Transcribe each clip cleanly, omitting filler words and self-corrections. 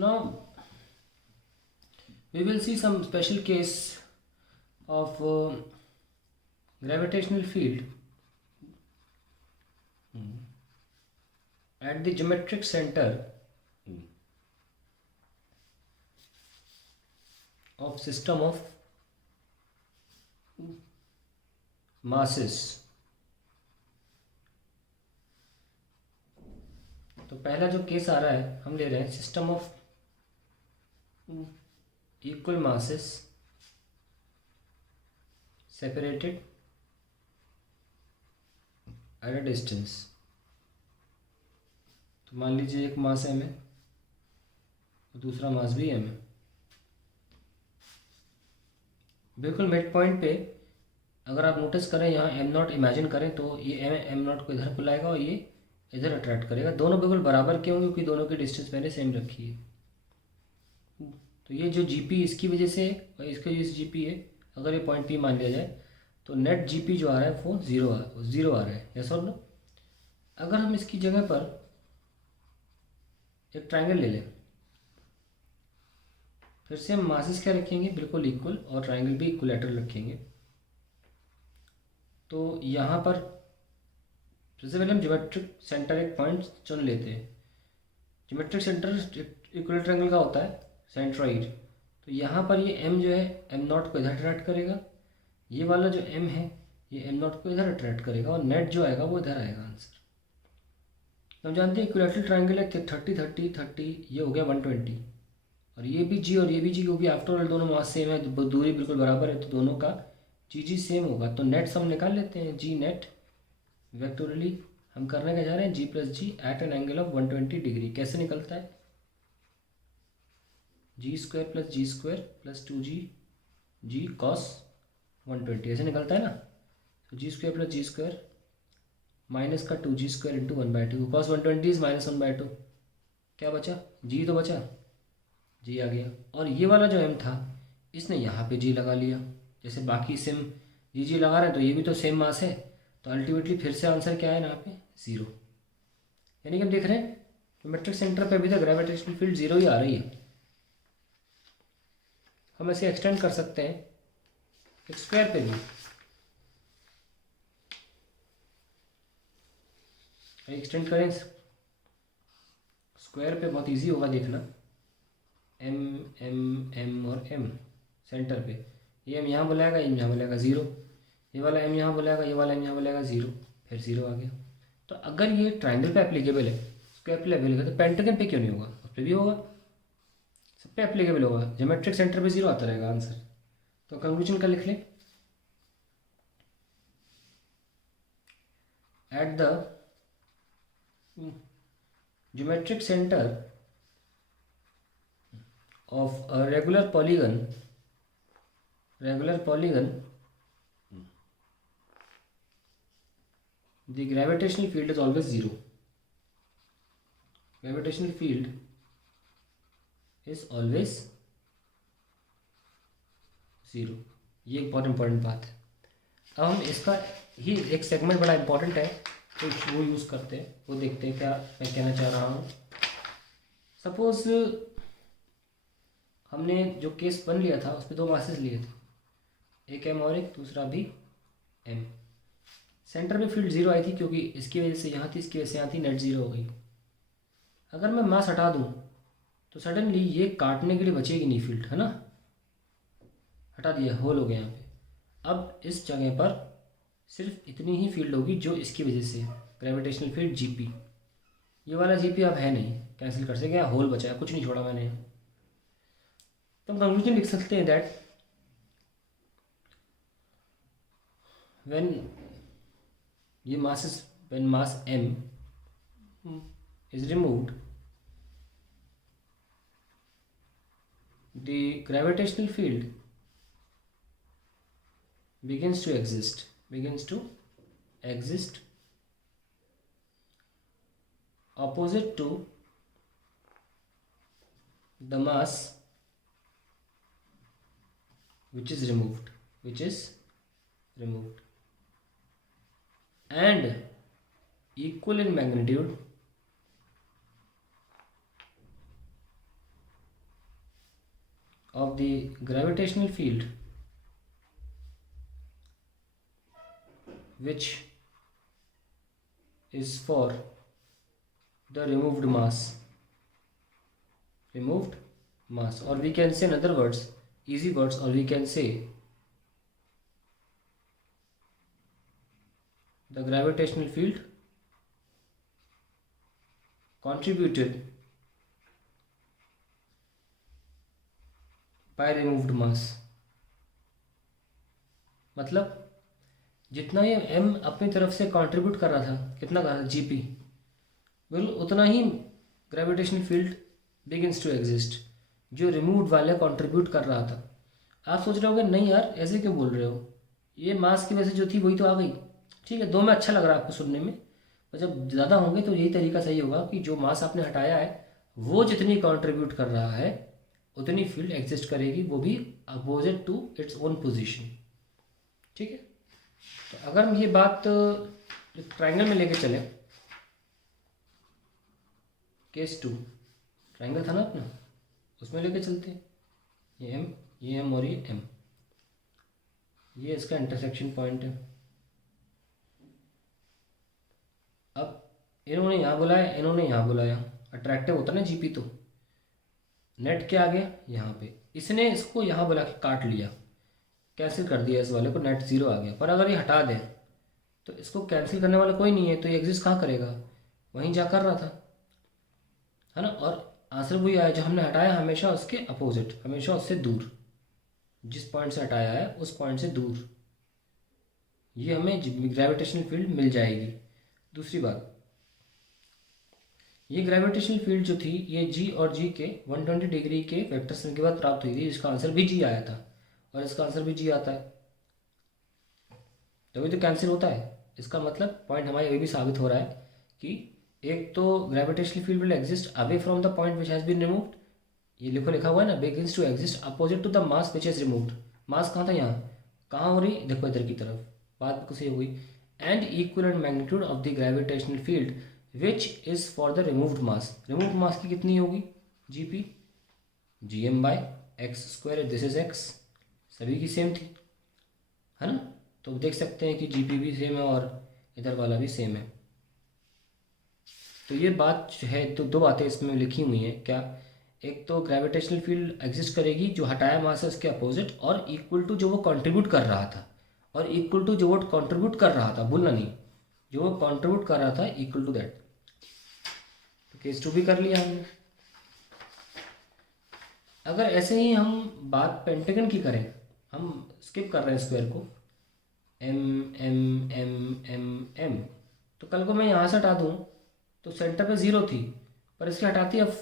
Now we will see some special case of gravitational field at the geometric center of system of masses. तो पहला जो case आ रहा है हम ले रहे हैं system of equal masses separated at a distance. तो मान लीजिए एक मास m है और दूसरा मास भी m है. बिल्कुल मिड पॉइंट पे अगर आप नोटिस करें यहाँ m नॉट इमेजिन करें तो ये m नॉट को इधर बुलाएगा और ये इधर अट्रैक्ट करेगा. दोनों बिल्कुल बराबर क्यों? क्योंकि दोनों की डिस्टेंस मैंने सेम रखी है. तो ये जो GP इसकी वजह से और इसका जो GP है, अगर ये पॉइंट P मान लिया जाए तो नेट GP जो आ रहा है वो ज़ीरो आ रहा है. यस और नो? अगर हम इसकी जगह पर एक ट्रायंगल ले लें, फिर से हम मासेस क्या रखेंगे? बिल्कुल इक्वल, और ट्रायंगल भी इक्वलेटरल रखेंगे. तो यहाँ पर सबसे पहले हम ज्योमेट्रिक सेंटर एक पॉइंट चुन लेते हैं. ज्योमेट्रिक सेंटर इक्वल ट्रायंगल का होता है सेंट्रॉइड. तो यहाँ पर ये m जो है m नॉट को इधर अट्रैक्ट करेगा, ये वाला जो m है ये m नॉट को इधर अट्रैक्ट करेगा और नेट जो आएगा वो इधर आएगा आंसर. हम जानते हैं इक्विलैटरल ट्रायंगल है 30 ये हो गया 120, और ये भी g और ये भी g, क्योंकि आफ्टर ऑल दोनों मास सेम है, दूरी बिल्कुल बराबर है, तो दोनों का g सेम होगा. तो नेट सम निकाल लेते हैं. जी नेट वेक्टोरली हम करने का जा रहे हैं g plus g at an angle of 120 degree. कैसे निकलता है? G square plus 2g g cos 120 ऐसे निकलता है ना. तो g square plus g square minus का 2g square into 1/2. Cos 120 is -1/2. क्या बचा? जी तो बचा, जी आ गया. और ये वाला जो m था इसने यहाँ पे जी लगा लिया. जैसे बाकी सेम जी लगा रहे हैं तो ये भी तो सेम मास है, तो अल्टीमेटली फिर से आंसर क्या है यहाँ पे? 0. यानी कि हम देख रहे हैं ज्योमेट्रिक सेंटर पे अभी तक ग्रेविटेशनल फील्ड 0 ही आ रही है. हम इसे एक्सटेंड कर सकते हैं एक स्क्वायर पे भी. एक्सटेंड करें स्क्वायर पे, बहुत इजी होगा देखना. m और m सेंटर पे, ये m यहाँ बुलाएगा, m यहाँ बुलाएगा 0, ये वाला m यहाँ बुलाएगा, ये वाला m यहाँ बुलाएगा 0, फिर 0 आ गया. तो अगर ये ट्राइंगल पे एप्लीकेबल है, स्क्वायर पे एप्लीकेबल है, तो पेंटागन पे क्यों नहीं होगा? उस पर भी होगा, सब पे एप्लीकेबल होगा. ज्योमेट्रिक सेंटर पे 0 आता रहेगा आंसर. तो कंक्लूजन का लिख लें. At the geometric center of a regular polygon the gravitational field is always 0. Gravitational field is always 0. ये एक बहुत इंपॉर्टेंट बात है. अब हम इसका ही एक सेगमेंट बड़ा इंपॉर्टेंट है तो वो यूज़ करते हैं, वो देखते हैं क्या मैं कहना चाह रहा हूँ. सपोज हमने जो केस बन लिया था उस पर 2 मासेस लिए थे, एक m और एक दूसरा भी m. सेंटर में फील्ड 0 आई थी क्योंकि इसकी वजह से यहाँ थी, इसकी वजह से यहाँ थी, नेट 0 हो गई. अगर मैं मास हटा दूँ तो सडनली ये काटने के लिए बचेगी नहीं फील्ड, है ना. हटा दिया, होल हो गया यहाँ पे. अब इस जगह पर सिर्फ इतनी ही फील्ड होगी जो इसकी वजह से ग्रेविटेशनल फील्ड GP. ये वाला GP अब है नहीं, कैंसिल कर सके, होल बचा है, कुछ नहीं छोड़ा मैंने. तो हम कंक्लूजन लिख सकते हैं that when mass m is removed, the gravitational field begins to exist opposite to the mass which is removed and equal in magnitude of the gravitational field which is for the removed mass, or we can say in other words, easy words, or we can say the gravitational field contributed by removed mass. मतलब जितना ये m अपनी तरफ से contribute कर रहा था, कितना कर रहा था, जीपी, बिल्कुल उतना ही gravitational field begins to exist, जो रिमूव्ड वाले कंट्रीब्यूट कर रहा था. आप सोच रहे होगे नहीं यार ऐसे क्यों बोल रहे हो, ये मास की वजह से जो थी वही तो आ गई. ठीक है, दो में अच्छा लग रहा है आपको सुनने में, और जब ज़्यादा होंगे तो यही तरीका सही होगा कि जो मास आपने हटाया है वो जितनी कंट्रीब्यूट कर रहा है उतनी फील्ड एग्जिस्ट करेगी, वो भी opposite to its own position. ठीक है, तो अगर हम ये बात ट्रायंगल में लेके चलें, केस 2 ट्रायंगल था ना अपना, उसमें लेके चलते हैं. ये एम और ये एम, ये इसका इंटरसेक्शन पॉइंट है. अब इन्होंने यहाँ बुलाया, इन्होंने यहाँ बुलाया, अट्रैक्टिव होता ना जीपी, तो नेट क्या आ गया यहाँ पे, इसने इसको यहाँ बुला के काट लिया, कैंसिल कर दिया इस वाले को, नेट 0 आ गया. पर अगर ये हटा दें तो इसको कैंसिल करने वाला कोई नहीं है, तो ये एग्जिस्ट कहाँ करेगा, वहीं जा कर रहा था, है ना. और आंसर वही आया जो हमने हटाया, हमेशा उसके अपोजिट, हमेशा उससे दूर, जिस पॉइंट से हटाया है उस पॉइंट से दूर, ये हमें ग्रेविटेशनल फील्ड मिल जाएगी. दूसरी बात, ये ग्रेविटेशनल फील्ड जो थी ये जी और जी के 120 डिग्री के वेक्टर सम के बाद प्राप्त हुई थी, जिसका आंसर भी जी आया था, और इसका आंसर भी जी आता है, तभी तो कैंसिल होता है. इसका मतलब पॉइंट हमारे ये भी साबित हो रहा है कि एक तो gravitational field will exist away from the point which has been removed, ये लिखा हुआ है ना, begins to exist opposite to the mass which is removed. Mass कहाँ था, यहाँ, कहाँ हो रही, देखो इधर की तरफ, बात बिल्कुल सही हो गई. And equivalent magnitude of the gravitational field which is for the removed mass, removed mass की कितनी होगी, GP, GM by X square, this is X, सभी की सेम थी, है ना. तो देख सकते हैं कि जीपी भी सेम है और इधर वाला भी सेम है. तो ये बात जो है, तो दो बातें इसमें लिखी हुई हैं. क्या, एक तो ग्रेविटेशनल फील्ड एग्जिस्ट करेगी जो हटाया मास है उसके अपोजिट, और इक्वल टू जो वो कंट्रीब्यूट कर रहा था, और इक्वल टू जो वो कंट्रीब्यूट कर रहा था, भूलना नहीं, जो वो कंट्रीब्यूट कर रहा था इक्वल टू दैट. तो केस 2 भी कर लिया हमने. अगर ऐसे ही हम बात पेंटागन की करें, हम स्किप कर रहे हैं स्क्वायर को, M M M M M, तो कल को मैं यहाँ से हटा दूँ तो सेंटर पे 0 थी, पर इसके हटाती अब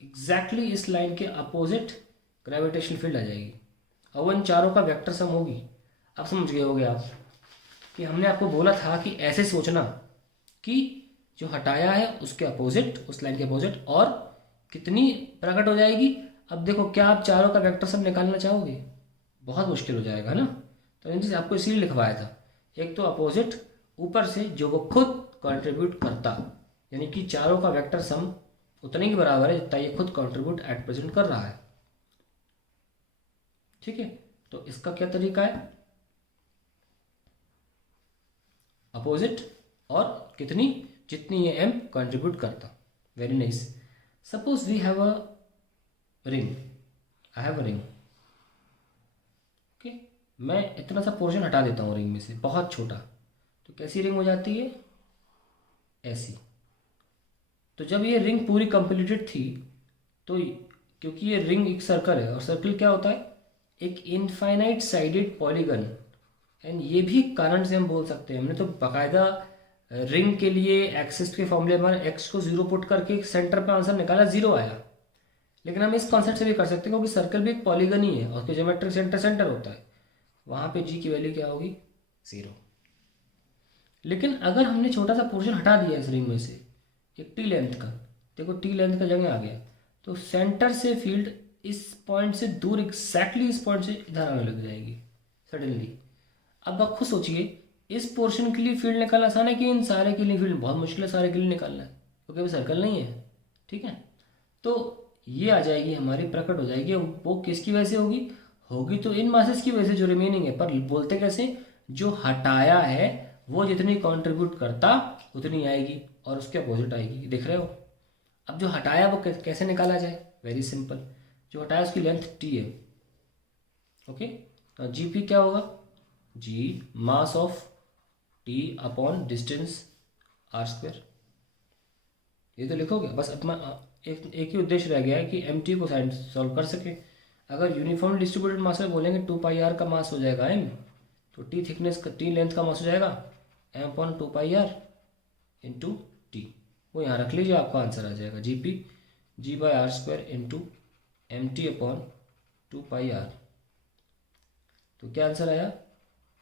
एग्जैक्टली इस लाइन के अपोजिट ग्रेविटेशनल फील्ड आ जाएगी, और वो इन चारों का वेक्टर सम होगी. अब समझ गए होगे आप कि हमने आपको बोला था कि ऐसे सोचना कि जो हटाया है उसके अपोजिट, उस लाइन के अपोजिट, और कितनी प्रकट हो जाएगी. अब देखो, क्या आप चारों का वेक्टर सम निकालना चाहोगे, बहुत मुश्किल हो जाएगा ना. तो इन चीज़ आपको इसीलिए लिखवाया था, एक तो अपोजिट, ऊपर से जो वो खुद कंट्रीब्यूट करता, यानी कि चारों का वेक्टर सम उतने के बराबर है जितना ये खुद कंट्रीब्यूट एट प्रेजेंट कर रहा है. ठीक है, तो इसका क्या तरीका है, अपोजिट और कितनी, जितनी ये एम कंट्रीब्यूट करता. Very nice. Suppose we have a ring, I have a ring. Okay, मैं इतना सा पोर्शन हटा देता हूँ रिंग में से, बहुत छोटा, तो कैसी रिंग हो जाती है, ऐसी. तो जब ये रिंग पूरी कंप्लीटेड थी, तो क्योंकि ये रिंग एक सर्कल है, और सर्कल क्या होता है, एक इनफाइनाइट साइडेड पॉलीगन, एंड ये भी कारण से हम बोल सकते हैं, हमने तो बाकायदा रिंग के लिए एक्सिस के फॉर्मूले हमारे एक्स को 0 पुट करके सेंटर पे आंसर निकाला, 0 आया. लेकिन हम इस कॉन्सेप्ट से भी कर सकते हैं, क्योंकि सर्कल भी एक पॉलीगन ही है और उसके ज्योमेट्रिक सेंटर सेंटर होता है, वहाँ पे जी की वैल्यू क्या होगी, 0. लेकिन अगर हमने छोटा सा पोर्शन हटा दिया इस रिंग में से, एक टी लेंथ का, देखो टी लेंथ का जगह आ गया, तो सेंटर से फील्ड इस पॉइंट से दूर, एग्जैक्टली इस पॉइंट से इधर आने लग जाएगी सडनली. अब आप खुद सोचिए, इस पोर्शन के लिए फील्ड निकालना आसान है कि इन सारे के लिए फील्ड बहुत मुश्किल है सारे के लिए निकालना है, क्योंकि अभी सर्कल नहीं है. ठीक है, तो ये आ जाएगी हमारी, प्रकट हो जाएगी। वो किसकी वजह से होगी? होगी तो इन मासेस की वजह से जो रिमेनिंग है, पर बोलते कैसे, जो हटाया है वो जितनी कंट्रीब्यूट करता उतनी आएगी और उसके अपोजिट आएगी, देख रहे हो। अब जो हटाया वो कैसे निकाला जाए? वेरी सिंपल, जो हटाया उसकी लेंथ टी है, ओके। तो जीपी क्या होगा? G mass of T upon distance R square. ये तो लिखोगे बस। अपना एक ही उद्देश्य रह गया है कि एम टी को साइड सॉल्व कर सके। अगर यूनिफॉर्म डिस्ट्रीब्यूटेड मास में बोलेंगे 2 पाई आर का मास हो जाएगा एम, तो टी थिकनेस का, टी लेंथ का मास हो जाएगा M upon 2 pi R into T. वो यहाँ रख लीजिए, आपका आंसर आ जाएगा G P G by R square into M T upon 2 pi R. तो क्या आंसर आया?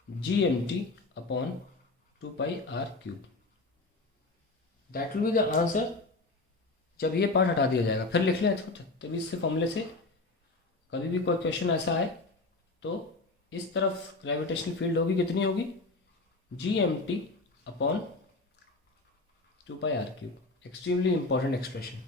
G M T upon 2 pi R cube. That will be the answer जब ये पार्ट हटा दिया जाएगा। फिर लिख लें तभी इससे फॉर्मूले से कभी भी कोई क्वेश्चन ऐसा आए तो इस तरफ ग्रेविटेशनल फील्ड होगी, कितनी होगी? G M T upon 2 pi R cube. Extremely important expression.